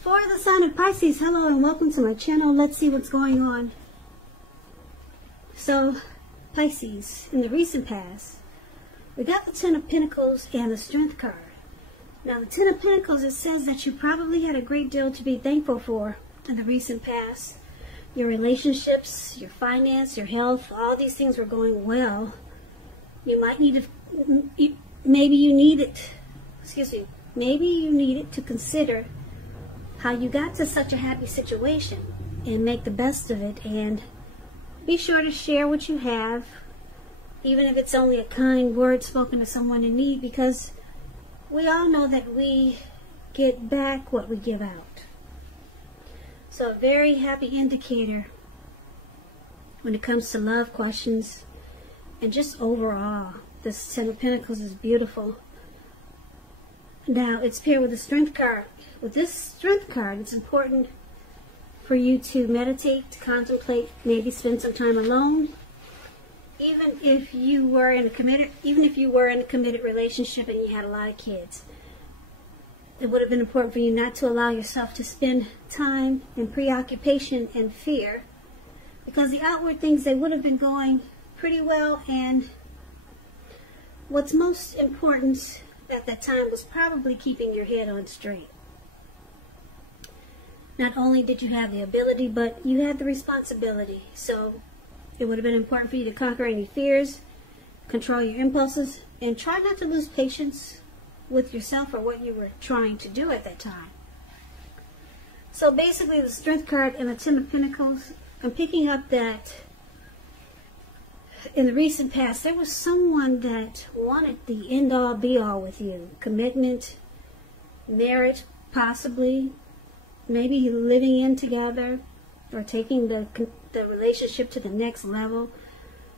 For the sign of Pisces, hello and welcome to my channel. Let's see what's going on. So, Pisces, in the recent past, we got the Ten of Pentacles and the Strength card. Now, the Ten of Pentacles, it says that you probably had a great deal to be thankful for in the recent past. Your relationships, your finance, your health, all these things were going well. You might need to, maybe you needed to consider how you got to such a happy situation and make the best of it, and be sure to share what you have, even if it's only a kind word spoken to someone in need, because we all know that we get back what we give out. So a very happy indicator when it comes to love questions and just overall. This Ten of Pentacles is beautiful. Now it's paired with the Strength card. With this Strength card, it's important for you to meditate, to contemplate, maybe spend some time alone. Even if you were in a committed relationship and you had a lot of kids, it would have been important for you not to allow yourself to spend time in preoccupation and fear, because the outward things, they would have been going pretty well, and what's most important at that time was probably keeping your head on straight. Not only did you have the ability, but you had the responsibility. So it would have been important for you to conquer any fears, control your impulses, and try not to lose patience with yourself or what you were trying to do at that time. So basically, the Strength card and the Ten of Pentacles, I'm picking up that in the recent past, there was someone that wanted the end-all, be-all with you. Commitment, marriage, possibly, maybe living in together, or taking the relationship to the next level.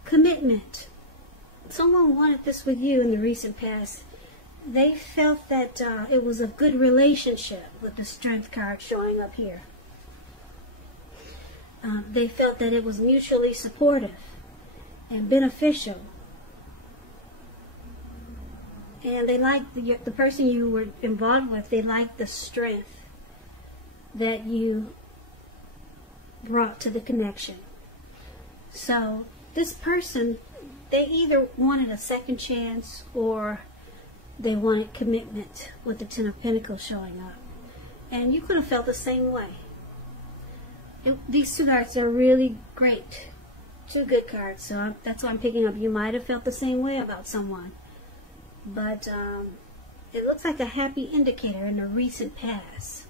Commitment. Someone wanted this with you in the recent past. They felt that it was a good relationship with the Strength card showing up here. They felt that it was mutually supportive and beneficial. And they liked the person you were involved with. They liked the strength that you brought to the connection. So this person, they either wanted a second chance or they wanted commitment with the Ten of Pentacles showing up. And you could have felt the same way. These two cards are really great. Two good cards, so that's what I'm picking up. You might have felt the same way about someone. But it looks like a happy indicator in the recent past.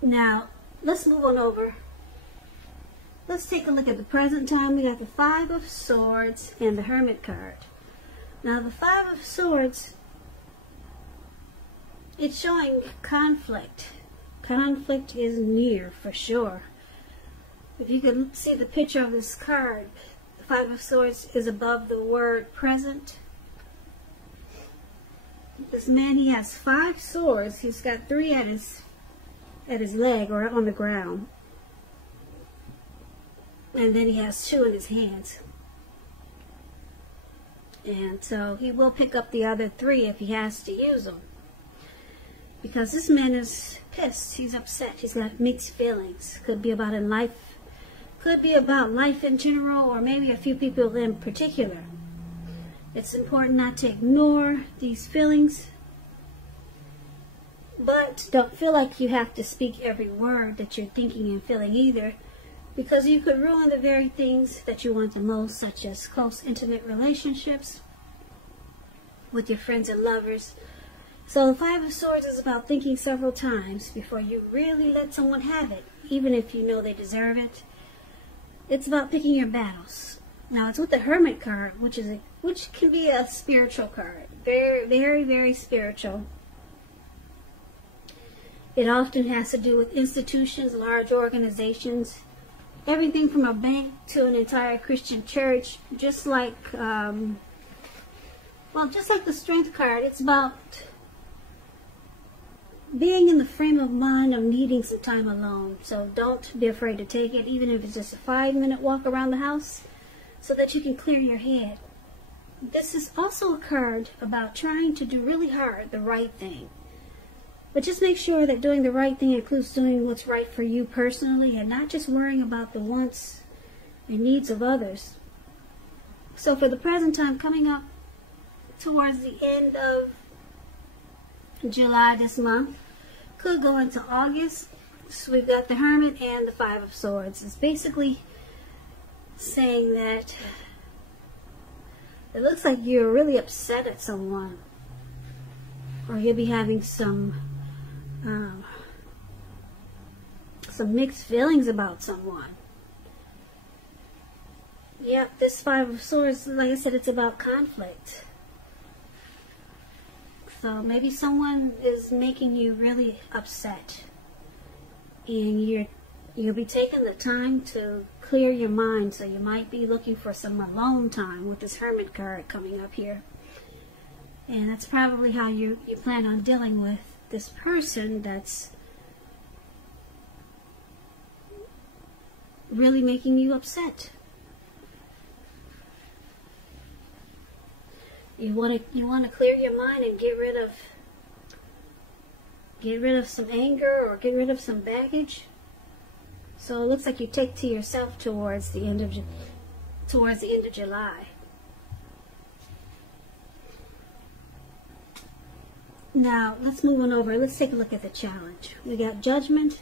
Now, let's move on over. Let's take a look at the present time. We got the Five of Swords and the Hermit card. Now, the Five of Swords, it's showing conflict. Conflict is near, for sure. If you can see the picture of this card, the Five of Swords is above the word present. This man, he has 5 swords. He's got 3 at his leg or on the ground. And then he has 2 in his hands. And so he will pick up the other 3 if he has to use them. Because this man is pissed. He's upset. He's got mixed feelings. Could be about life. Could be about life in general, or maybe a few people in particular. It's important not to ignore these feelings, but don't feel like you have to speak every word that you're thinking and feeling either, because you could ruin the very things that you want the most, such as close, intimate relationships with your friends and lovers. So the Five of Swords is about thinking several times before you really let someone have it, even if you know they deserve it. It's about picking your battles. Now, it's with the Hermit card, which can be a spiritual card. Very, very, very spiritual. It often has to do with institutions, large organizations, everything from a bank to an entire Christian church. Just like, just like the Strength card, it's about being in the frame of mind of needing some time alone. So don't be afraid to take it, even if it's just a 5-minute walk around the house, so that you can clear your head. This is also a card about trying to do really hard the right thing. But just make sure that doing the right thing includes doing what's right for you personally and not just worrying about the wants and needs of others. So for the present time, coming up towards the end of July this month, could go into August. So we've got the Hermit and the Five of Swords. It's basically saying that it looks like you're really upset at someone, or you'll be having some mixed feelings about someone. Yep, this Five of Swords, like I said, it's about conflict. So maybe someone is making you really upset, and you'll be taking the time to clear your mind. So you might be looking for some alone time with this Hermit card coming up here. And that's probably how you plan on dealing with this person that's really making you upset. You want to clear your mind and get rid of some anger or get rid of some baggage. So it looks like you take to yourself towards the end of July. Now let's move on over. Let's take a look at the challenge. We got Judgment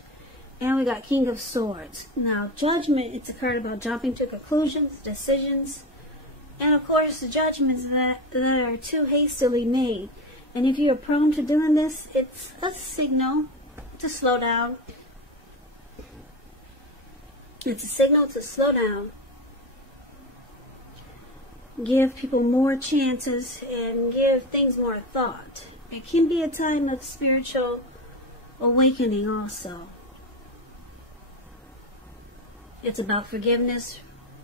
and we got King of Swords. Now Judgment, it's a card about jumping to conclusions, decisions, and of course the judgments that are too hastily made. And if you're prone to doing this, it's a signal to slow down. It's a signal to slow down. Give people more chances and give things more thought. It can be a time of spiritual awakening also. It's about forgiveness,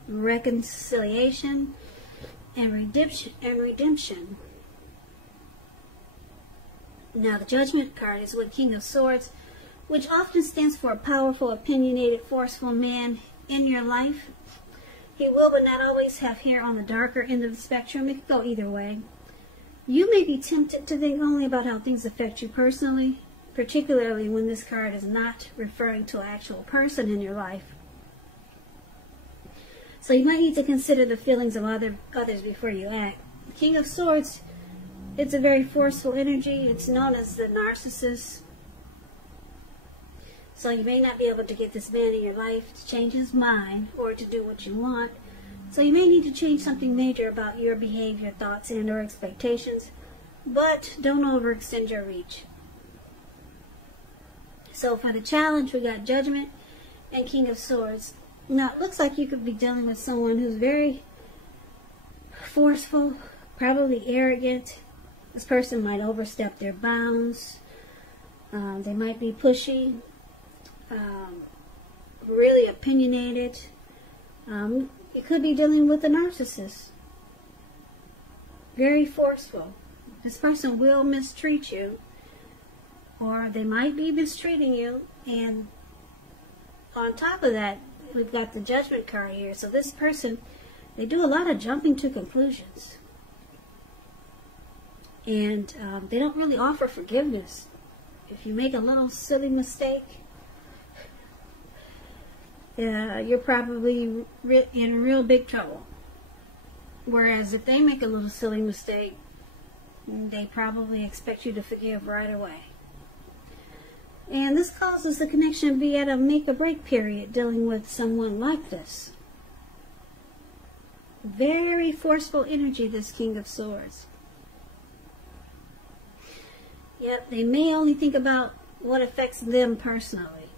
reconciliation, and redemption. Now the Judgment card is with King of Swords, which often stands for a powerful, opinionated, forceful man in your life. He will but not always have hair on the darker end of the spectrum. It could go either way. You may be tempted to think only about how things affect you personally, particularly when this card is not referring to an actual person in your life. So you might need to consider the feelings of others before you act. King of Swords, it's a very forceful energy. It's known as the narcissist. So you may not be able to get this man in your life to change his mind or to do what you want. So you may need to change something major about your behavior, thoughts, and or expectations. But don't overextend your reach. So for the challenge, we got Judgment and King of Swords. Now, it looks like you could be dealing with someone who's very forceful, probably arrogant. This person might overstep their bounds. They might be pushy, really opinionated. You could be dealing with a narcissist. Very forceful. This person will mistreat you, or they might be mistreating you. And on top of that, we've got the Judgment card here. So this person, they do a lot of jumping to conclusions. And they don't really offer forgiveness. If you make a little silly mistake, you're probably in real big trouble. Whereas if they make a little silly mistake, they probably expect you to forgive right away. And this causes the connection to be at a make-or-break period dealing with someone like this. Very forceful energy, this King of Swords. Yep, they may only think about what affects them personally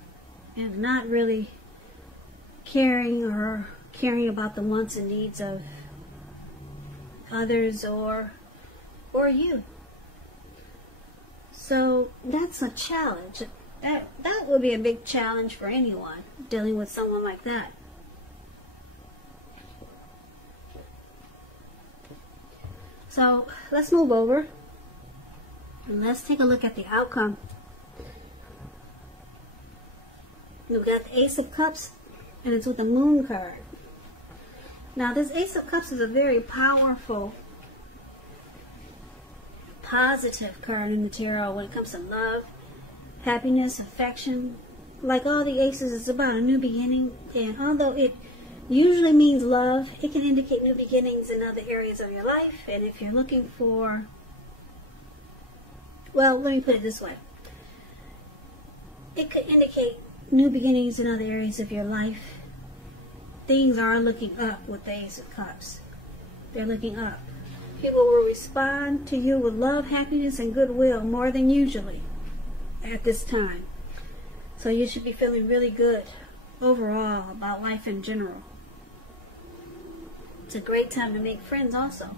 and not really caring about the wants and needs of others or you. So that's a challenge. That would be a big challenge for anyone dealing with someone like that. So let's move over and let's take a look at the outcome. We've got the Ace of Cups, and it's with the Moon card. Now this Ace of Cups is a very powerful, positive card in the tarot when it comes to love happiness, affection. Like all the aces, it's about a new beginning. And although it usually means love, it can indicate new beginnings in other areas of your life. And if you're looking for, well, let me put it this way. It could indicate new beginnings in other areas of your life. Things are looking up with the Ace of Cups. They're looking up. People will respond to you with love, happiness, and goodwill more than usually at this time. So you should be feeling really good overall about life in general. It's a great time to make friends also.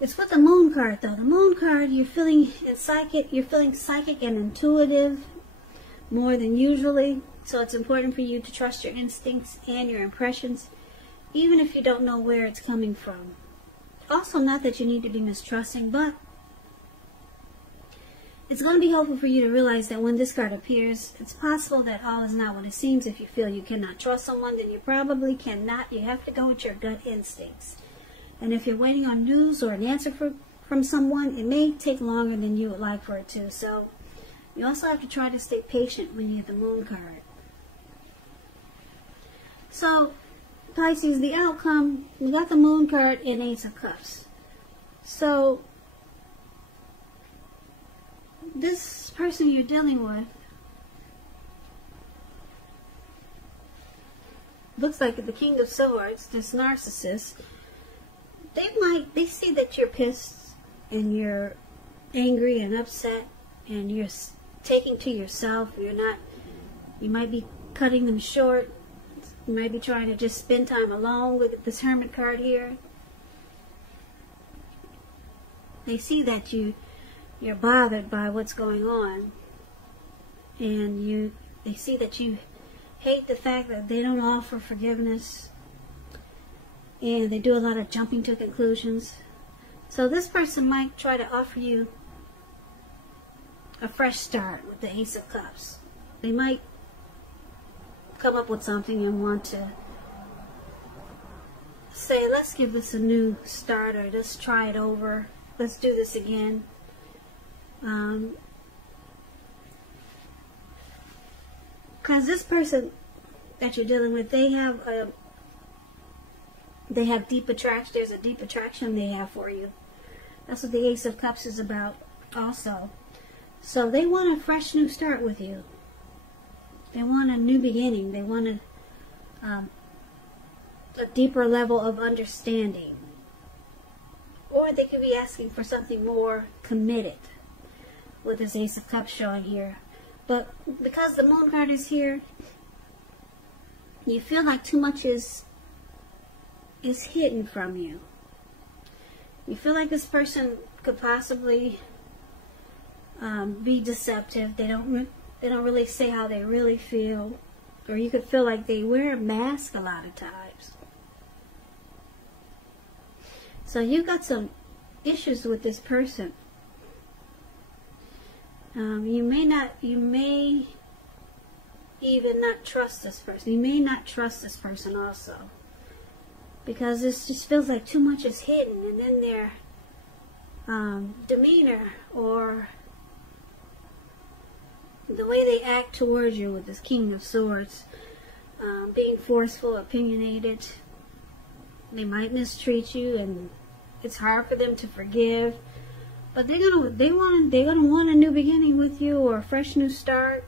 It's with the Moon card though. The Moon card, you're feeling psychic and intuitive more than usually. So it's important for you to trust your instincts and your impressions, even if you don't know where it's coming from. Also, not that you need to be mistrusting, but it's going to be helpful for you to realize that when this card appears, it's possible that all is not what it seems. If you feel you cannot trust someone, then you probably cannot. You have to go with your gut instincts. And if you're waiting on news or an answer from someone, it may take longer than you would like for it to. So you also have to try to stay patient when you get the Moon card. So, Pisces, the outcome, we got the Moon card and Ace of Cups. So, this person you're dealing with looks like the King of Swords, this narcissist. They see that you're pissed and you're angry and upset and you're taking to yourself. You might be cutting them short. You might be trying to just spend time alone with this Hermit card here. They see that you're bothered by what's going on, and they see that you hate the fact that they don't offer forgiveness, and they do a lot of jumping to conclusions. So this person might try to offer you a fresh start with the Ace of Cups. They might come up with something and want to say, let's give this a new start, or let's try it over, let's do this again. Because this person that you're dealing with, they have deep attraction. There's a deep attraction they have for you. That's what the Ace of Cups is about also. So they want a fresh new start with you. They want a new beginning. They want a deeper level of understanding. Or they could be asking for something more committed with this Ace of Cups showing here. But because the Moon card is here, you feel like too much is hidden from you. You feel like this person could possibly be deceptive. They don't really say how they really feel, or you could feel like they wear a mask a lot of times. So you've got some issues with this person. You may even not trust this person. You may not trust this person also, because this just feels like too much is hidden, and then their demeanor or the way they act towards you with this King of Swords, being forceful, opinionated. They might mistreat you, and it's hard for them to forgive. But they're gonna want a new beginning with you, or a fresh new start.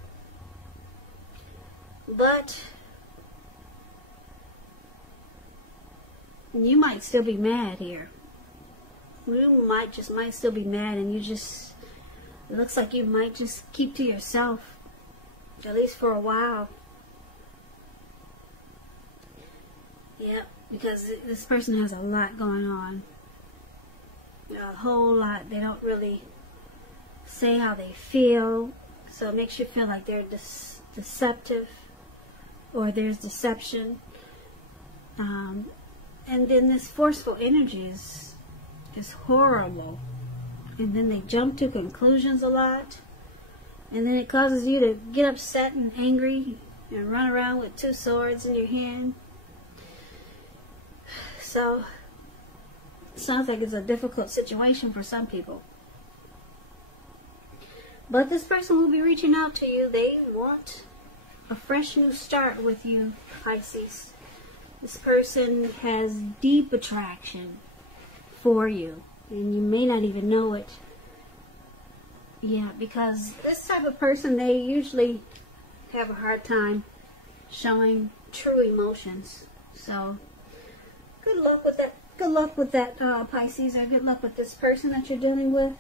But you might still be mad here. You might still be mad, and it looks like you might just keep to yourself, at least for a while. Yep, because this person has a lot going on. A whole lot. They don't really say how they feel, so it makes you feel like they're deceptive, or there's deception. And then this forceful energy is horrible. And then they jump to conclusions a lot. And then it causes you to get upset and angry and run around with two swords in your hand. So, it sounds like it's a difficult situation for some people. But this person will be reaching out to you. They want a fresh new start with you, Pisces. This person has deep attraction for you, and you may not even know it. Yeah, because this type of person, they usually have a hard time showing true emotions. So, good luck with that. Good luck with that, Pisces, or good luck with this person that you're dealing with.